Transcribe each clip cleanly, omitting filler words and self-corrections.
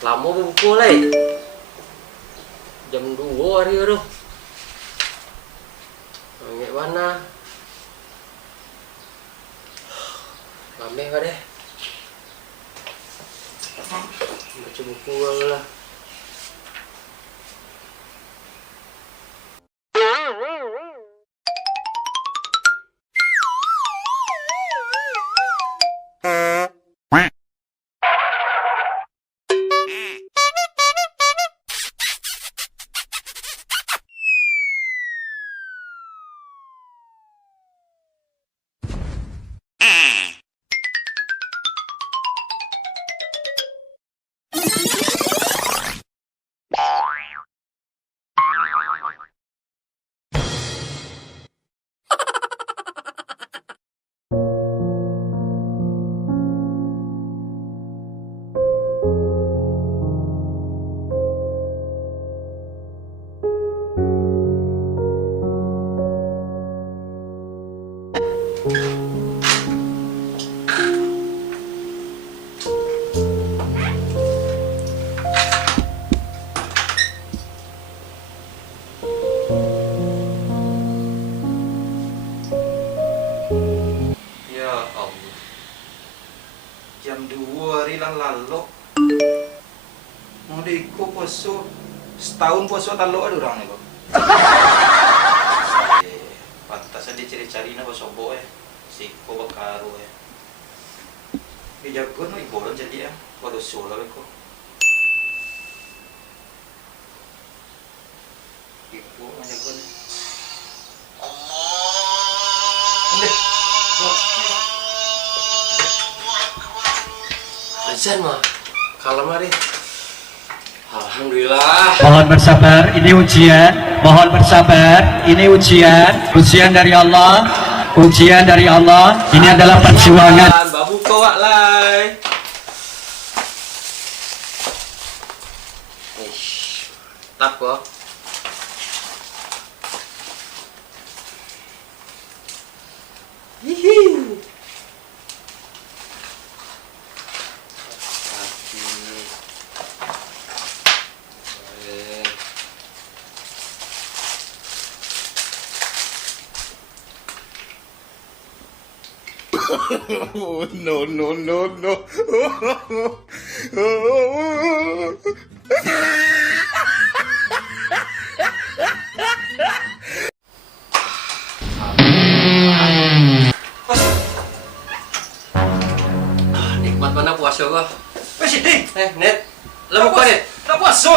Lama buku lah. Jam 2 hari tu. Ngek mana? Lama ka deh. Baca buku lah. Ya Allah, jam 2 hari lalu mau diiko puasa setahun puasa taluk ada orang ni kok. Pantas aja cari-cari nak sobo siko bakaru dijago no ibolon jadi ya waduh solo kok ibu menjago Azan mah. Kalau mari. Alhamdulillah. Mohon bersabar, ini ujian. Mohon bersabar, ini ujian. Ujian dari Allah. Ujian dari Allah. Ini adalah perjuangan. Babu kawak lai. Tak kok. Hihi. Oh, no, no, no, no. Nikmat mana puasa gua? Sini, Net. Lah buka net. tak puasa.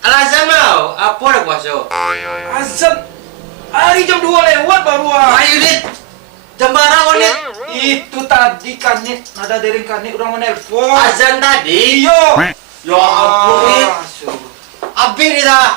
Alazan mau. Apa dah puasa? Azan hari jam 2 lewat baru Ayo net. Jam berapa net? Itu tadi kanit, nada dering kanit udah menelpon. Azan tadi. Iyo. Ya ampun net. Abis ni dah.